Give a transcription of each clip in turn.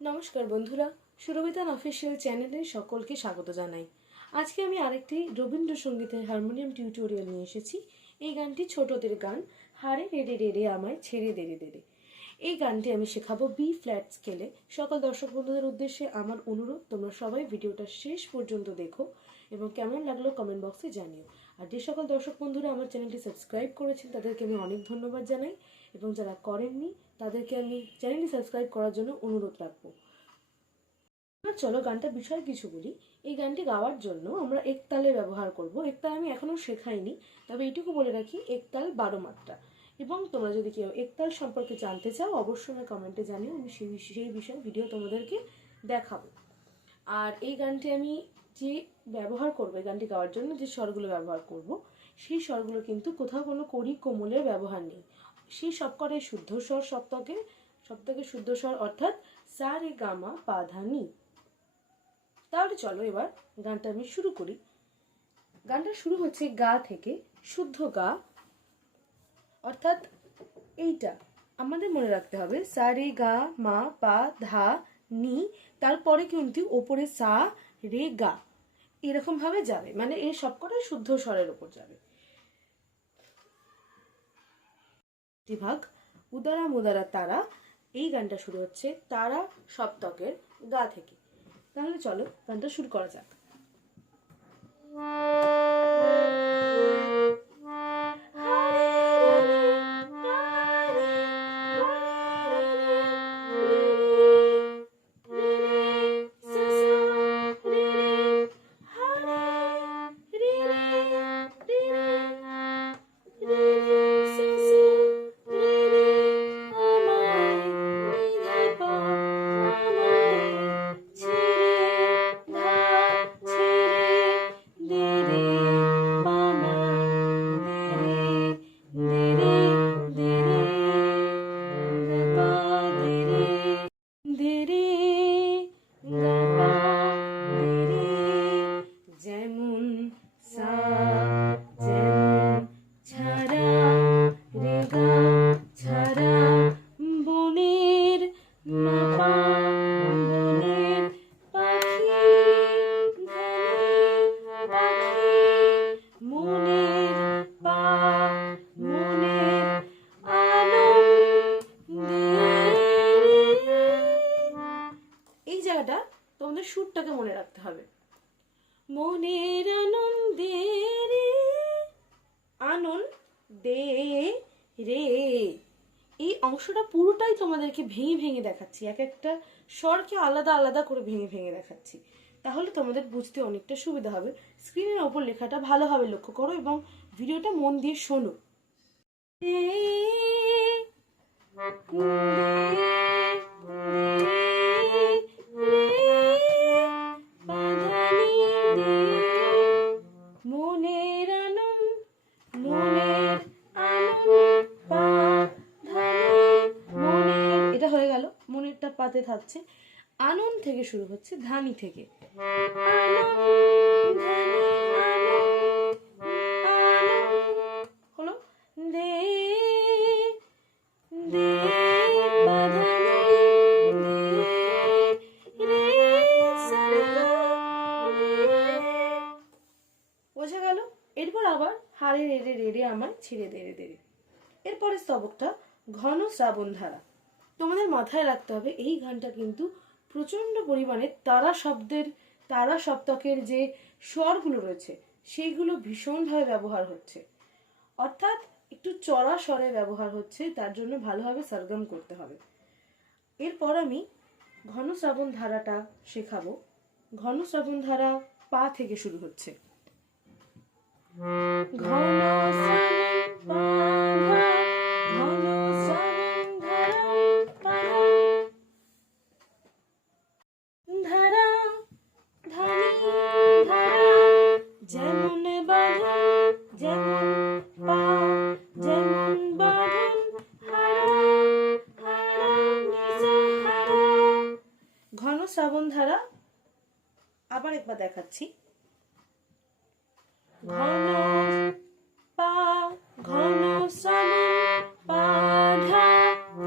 নমস্কার বন্ধুরা, সুরবিতান অফিসিয়াল চ্যানেলে সকলকে স্বাগত জানাই। আজকে আমি আরেকটি রবীন্দ্রসঙ্গীতের হারমোনিয়াম টিউটোরিয়াল নিয়ে এসেছি। এই গানটি ছোটদের গান, হারে রেড়ে রেড়ে আমায় ছেড়ে দেড়ে দেড়ে। এই গানটি আমি শেখাবো বি ফ্ল্যাট স্কেলে। সকল দর্শক বন্ধুদের উদ্দেশ্যে আমার অনুরোধ, তোমরা সবাই ভিডিওটা শেষ পর্যন্ত দেখো এবং কেমন লাগলো কমেন্ট বক্সে জানিও। আর যে সকল দর্শক বন্ধুরা আমার চ্যানেলটি সাবস্ক্রাইব করেছেন তাদেরকে আমি অনেক ধন্যবাদ জানাই, এবং যারা করেননি তাদেরকে আমি চ্যানেলটি সাবস্ক্রাইব করার জন্য অনুরোধ রাখবো। চলো গানটার বিষয়ে কিছু বলি। এই গানটি গাওয়ার জন্য আমরা একতালের ব্যবহার করব। একতাল আমি এখনো শেখাইনি, তবে এইটুকু বলে রাখি একতাল 12 মাত্রা। এবং তোমরা যদি কেউ একতাল সম্পর্কে জানতে চাও অবশ্যই আমি কমেন্টে জানিও, আমি সেই বিষয়ে ভিডিও তোমাদেরকে দেখাবো। আর এই গানটি আমি যে ব্যবহার করবো, এই গানটি গাওয়ার জন্য যে স্বরগুলো ব্যবহার করব সেই স্বরগুলো কিন্তু কোথাও কোনো কড়ি কোমলের ব্যবহার নেই। সেই সবকটাই শুদ্ধ স্বর, সপ্তকে শুদ্ধ স্বর, অর্থাৎ সা রে গা মা পা ধা নি। তাহলে চলো এবার গানটা আমি শুরু করি। গানটা শুরু হচ্ছে গা থেকে, শুদ্ধ গা, অর্থাৎ এইটা আমাদের মনে রাখতে হবে সা রে গা মা পা ধা নি। তারপরে কিন্তু ওপরে সা রে গা এরকম ভাবে যাবে, মানে এই সবকটাই শুদ্ধ স্বরের উপর যাবে। ভাগ উদারা মুদারা তারা, এই গানটা শুরু হচ্ছে তারা সপ্তকের গা থেকে। তাহলে চলো গানটা শুরু করা যাক। তোমাদের সুরটাকে মনে রাখতে হবে। মনের আনন্দে রে, আনন্দে রে, এই অংশটা পুরোটাই তোমাদেরকে ভেঙে ভেঙে দেখাচ্ছি, এক একটা স্বরকে আলাদা আলাদা করে ভেঙে ভেঙে দেখাচ্ছি, তাহলে তোমাদের বুঝতে অনেকটা সুবিধা হবে। স্ক্রিনের ওপর লেখাটা ভালোভাবে লক্ষ্য করো এবং ভিডিওটা মন দিয়ে শোনো। এটা হয়ে গেল, মনেরটা পাতে থাকছে। আনন থেকে শুরু হচ্ছে ধানি থেকে, হলো দে দে বোঝা গেল? এরপর আবার হারে রেড়ে রেড়ে আমায় ছেড়ে দেড়ে দেড়ে। এরপরে স্তবকটা ঘন শ্রাবণ ধারা। তোমাদের মাথায় রাখতে হবে এই গানটা কিন্তু প্রচন্ড পরিমাণে তারা সপ্তকের যে স্বরগুলো রয়েছে সেইগুলো ভীষণভাবে ব্যবহার হচ্ছে, অর্থাৎ একটু চড়া স্বরে ব্যবহার হচ্ছে, তার জন্য ভালোভাবে সরগম করতে হবে। এরপর আমি ঘন শ্রাবণ ধারাটা শেখাবো। ঘন শ্রাবণ ধারা পা থেকে শুরু হচ্ছে। ঘন যেমন বাঁধন যেমন পা যেমন বাঁধন ঘন শ্রাবণ ধারা আবার একবার দেখাচ্ছি। ঘন পা ঘন শ্রাবণ পা ধা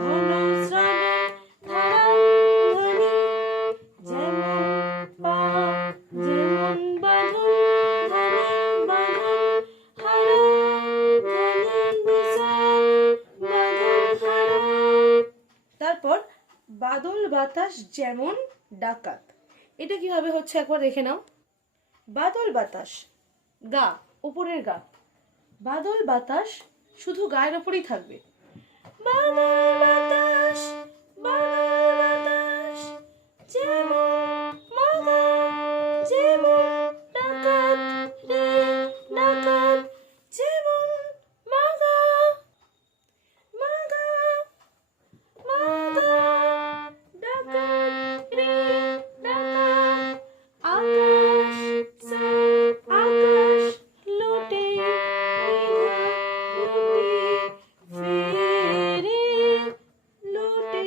ঘন শ্রাবণ ধারা ধনি বাদল বাতাস যেমন ডাকাত। এটা কিভাবে হচ্ছে একবার দেখে নাও। বাদল বাতাস, গা, উপরের গা। বাদল বাতাস শুধু গায়ের ওপরেই থাকবে। বাদল বাতাস, বাদল বাতাস যেমন মাগা, যেমন ডাকাত রে ডাকাত, যেমন মাগা মাগা মাগা ডাকাত রে ডাকাত। আকাশ আকাশ লোটে ফেরে লোটে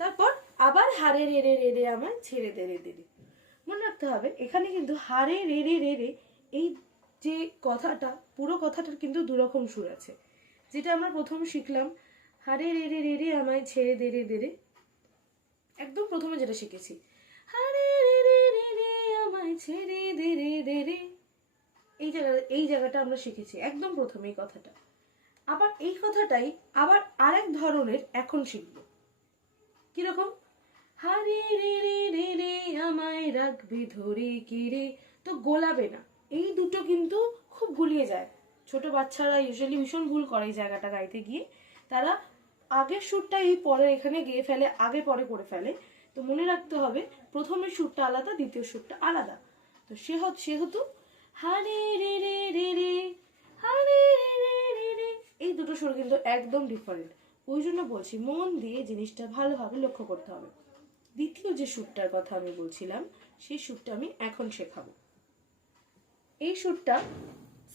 তারপর আবার হারে রে রে রে রে আমায় ছেড়ে দে রে দে রে। মনে রাখতে হবে এখানে কিন্তু হারে রে রে রে রে, এই যে কথাটা, পুরো কথাটার কিন্তু দুরকম সুর আছে। যেটা আমরা প্রথম শিখলাম, হারে রে রে রে রে আমায় ছেড়ে দে রে দে রে, একদম প্রথমে যেটা শিখেছি, হারে রে রে রে রে আমায় ছেড়ে দে রে দে রে, এই জায়গাটা আমরা শিখেছি একদম প্রথমে এই কথাটা। আবার এই কথাটাই আবার আরেক ধরনের এখন শিখবো। কিরকম? হারে রে রে রে রে আমায় রাখবি ধরে কি রে, তো গোলাবে না। এই দুটো কিন্তু খুব গুলিয়ে যায়। ছোট বাচ্চারা ইউজুয়ালি ভীষণ ভুল করে এই জায়গাটা গাইতে গিয়ে। তারা আগের সুরটা এই পরে এখানে গিয়ে ফেলে, আগে পরে করে ফেলে। তো মনে রাখতে হবে প্রথমের সুরটা আলাদা, দ্বিতীয় সুরটা আলাদা। তো সেহেতু হারে রে রে রে রে, হারে রে রে রে রে, এই দুটো সুর কিন্তু একদম ডিফারেন্ট। ওই জন্য বলছি মন দিয়ে জিনিসটা ভালোভাবে লক্ষ্য করতে হবে। দ্বিতীয় যে সুরটার কথা আমি বলছিলাম, সেই সুরটা আমি এখন শেখাবো। এই সুরটা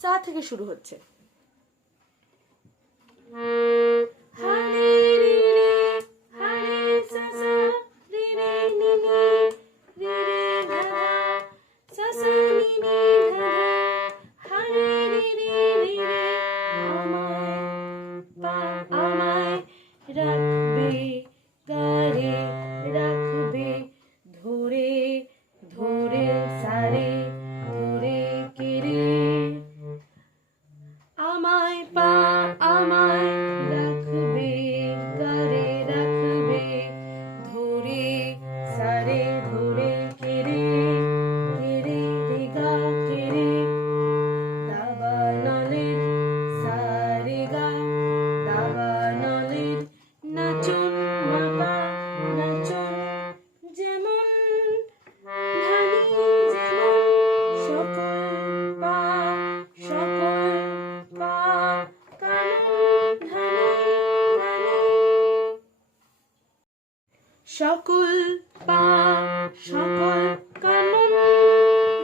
সা থেকে শুরু হচ্ছে। হারে রে রে, হারে সা সা, রে রে নি নি, রে রে ধা ধা, সা সা নি নি ধা ধা, হারে রে রে রে রে, আমায় রাখবে গারে রাখবে ধরে ধরে সারে ধরে কেড়ে, আমায় রাখবে গারে রাখবে ধরে সারে ধরে কেড়ে কেড়ে রে গা কেড়ে, দাবা নলের সারে গা, দাবা নলের নাচন মাপা নাচন, যেমন ধানি যেমন সকল পা কানন ধানি ধানি, সকল পা সকল কানন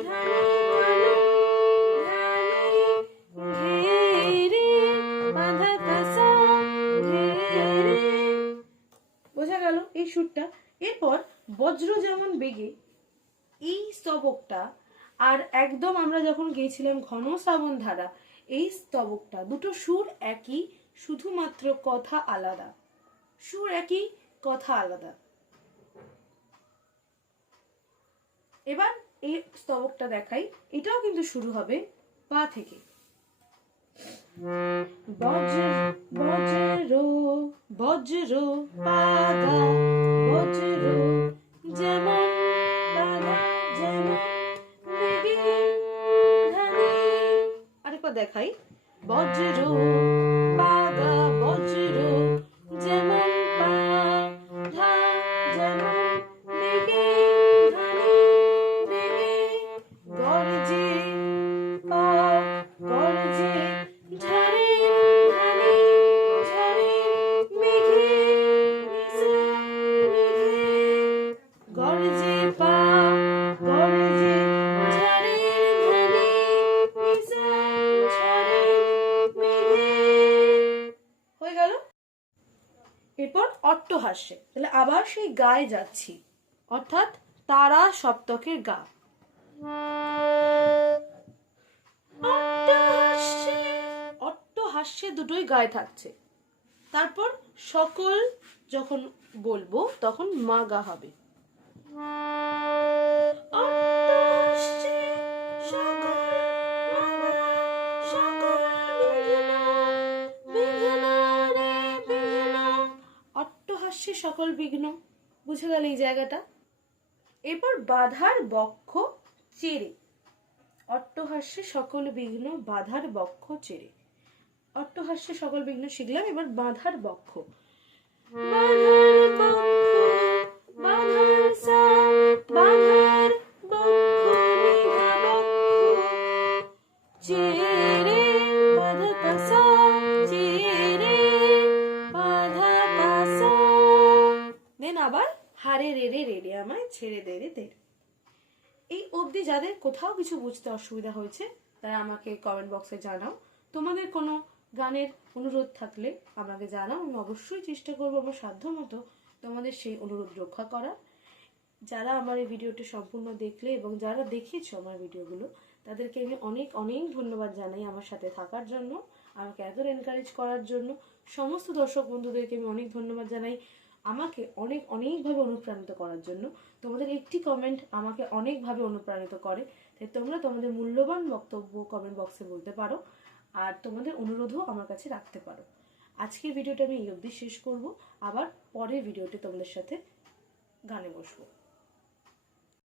ধানি কানন ধানি, ঘেরে বাঁধা কাঁসা ঘেরে। বোঝা গেল এই সুরটা। এরপর বজ্র যেমন বেগে, এই স্তবকটা আর একদম আমরা যখন গেয়েছিলাম ঘন শ্রাবণ ধারা, এই স্তবকটা দুটো সুর একই, শুধুমাত্র কথা আলাদা। সুর একই, কথা আলাদা। এবার এই স্তবকটা দেখাই। এটাও কিন্তু শুরু হবে পা থেকে। বজ্র বজ্র বজ্র পাগা বজ্র যেমন পাগা যেমন বেগে ধানি। আরেকবার দেখাই। বজ্র পাগা বজ্র যেমন পাগা যেমন বেগে ধানি বেগে, গর্জে পা গর্জে ঝরে ধানি ঝরে মেঘে নিশা মেঘে, গর্জে পা গর্জে ঝরে ধানি নিশা ঝরে মেঘে। হয়ে গেল। এরপর অট্টহাস্যে, তাহলে আবার সেই গায়ে যাচ্ছি, অর্থাৎ তারা সপ্তকের গা। অট্টহাস্যে দুটোই গায়ে থাকছে। তারপর সকল যখন বলবো তখন মা গা হবে। অট্টহাস্যে সকল মা সকল বিঘ্ন, বুঝে গেল এই জায়গাটা। এরপর বাধার বক্ষ চেরে, অট্টহাস্যে সকল বিঘ্ন বাধার বক্ষ চেরে। অট্টহাস্যে সকল বিঘ্ন শিখলাম, এবার বাধার বক্ষ। বাধার বক্ষ, বাধার সা, বাধার বক্ষ নিধা বক্ষ চেরে, বাধা কাসা চেরে, বাধা কাসা। দেন আবার হারে রে রে রে রে আমায় ছেড়ে দে রে দে। এই অবধি যাদের কোথাও কিছু বুঝতে অসুবিধা হয়েছে তারা আমাকে কমেন্ট বক্সে জানাও। তোমাদের কোনো গানের অনুরোধ থাকলে আমাকে জানাও, আমি অবশ্যই চেষ্টা করবো আমার সাধ্য মতো তোমাদের সেই অনুরোধ রক্ষা করার। যারা আমার এই ভিডিওটি সম্পূর্ণ দেখলে এবং যারা দেখেছো আমার ভিডিওগুলো, তাদেরকে আমি অনেক অনেক ধন্যবাদ জানাই আমার সাথে থাকার জন্য, আমাকে এত এনকারেজ করার জন্য। সমস্ত দর্শক বন্ধুদেরকে আমি অনেক ধন্যবাদ জানাই আমাকে অনেক অনেকভাবে অনুপ্রাণিত করার জন্য। তোমাদের একটি কমেন্ট আমাকে অনেকভাবে অনুপ্রাণিত করে, তাই তোমরা তোমাদের মূল্যবান বক্তব্য কমেন্ট বক্সে বলতে পারো আর তোমাদের অনুরোধও আমার কাছে রাখতে পারো। আজকের ভিডিওটা আমি এই অবধি শেষ করব, আবার পরের ভিডিওতে তোমাদের সাথে গানে বসবো।